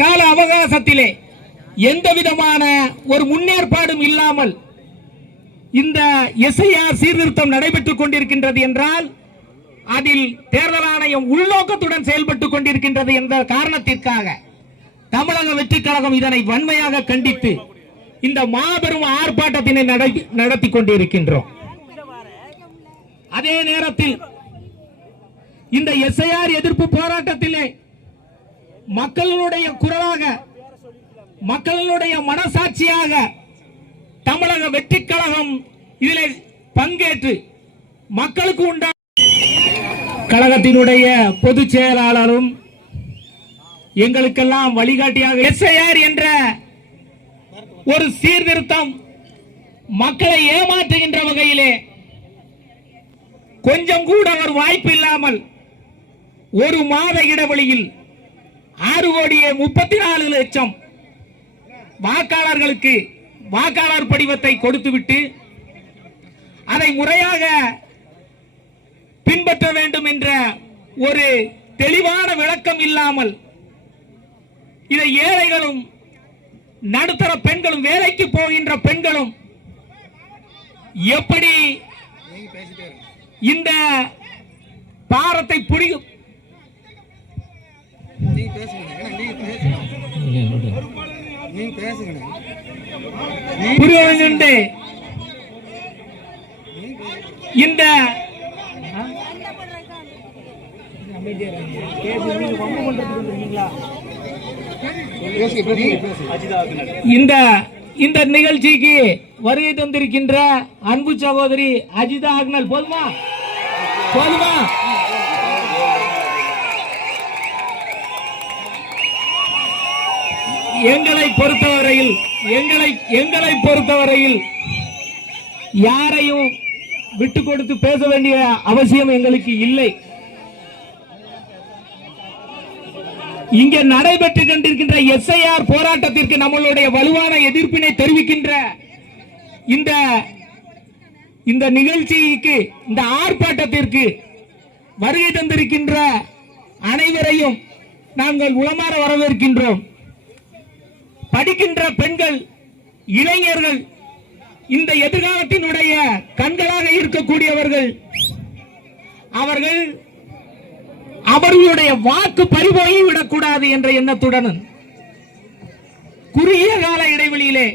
கால அவகாசத்திலே எந்த விதமான ஒரு முன்னேற்பாடும் இல்லாமல் இந்த எஸ்ஐஆர் சீர்திருத்தம் நடைபெற்றுக் கொண்டிருக்கின்றது என்றால் அதில் தேர்தல் ஆணையம் உள்நோக்கத்துடன் செயல்பட்டுக் கொண்டிருக்கின்றது என்ற காரணத்திற்காக தமிழக வெற்றி கழகம் இதனை வன்மையாக கண்டித்து இந்த மாபெரும் ஆர்ப்பாட்டத்தினை நடத்தி கொண்டிருக்கின்றோம். அதே நேரத்தில் இந்த எஸ்ஐஆர் எதிர்ப்பு போராட்டத்திலே மக்களுடைய குரலாக, மக்களுடைய மனசாட்சியாக தமிழக வெற்றி கழகம் இதிலே பங்கேற்று மக்களுக்கு உண்டான கழகத்தினுடைய பொதுச் செயலாளரும் எங்களுக்கெல்லாம் வழிகாட்டியாக எஸ்ஐஆர் என்ற ஒரு சீர்திருத்தம் மக்களை ஏமாற்றுகின்ற வகையிலே கொஞ்சம் கூட ஒரு வாய்ப்பு இல்லாமல் ஒரு மாத இடைவெளியில் 6,34,00,000 வாக்காளர்களுக்கு வாக்காளர் படிவத்தை கொடுத்துவிட்டு அதை முறையாக பின்பற்ற வேண்டும் என்ற ஒரு தெளிவான விளக்கம் இல்லாமல் இதை ஏழைகளும் நடுத்தர பெண்களும் வேலைக்கு போகின்ற பெண்களும் எப்படி இந்த பாரத்தை புரியும் இந்த இந்த நிகழ்ச்சிக்கு வருகை தந்திருக்கின்ற அன்பு சகோதரி அஜிதா அக்னல் போதுமா போதுமா எங்களை பொறுத்தவரையில் யாரையும் விட்டு கொடுத்து பேச வேண்டிய அவசியம் எங்களுக்கு இல்லை. இங்கே நடைபெற்று கொண்டிருக்கின்ற எஸ்ஐஆர் போராட்டத்திற்கு நம்மளுடைய வலுவான எதிர்ப்பினை தெரிவிக்கின்ற இந்த நிகழ்ச்சிக்கு, இந்த ஆர்ப்பாட்டத்திற்கு வருகை தந்திருக்கின்ற அனைவரையும் நாங்கள் உளமாற வரவேற்கின்றோம். படிக்கின்ற பெண்கள், இளைஞர்கள், இந்த எதிர்காலத்தினுடைய கண்களாக இருக்கக்கூடியவர்கள், அவர்களுடைய வாக்கு பறிபோய் விடக்கூடாது என்ற எண்ணத்துடன் குறுகிய கால இடைவெளியிலே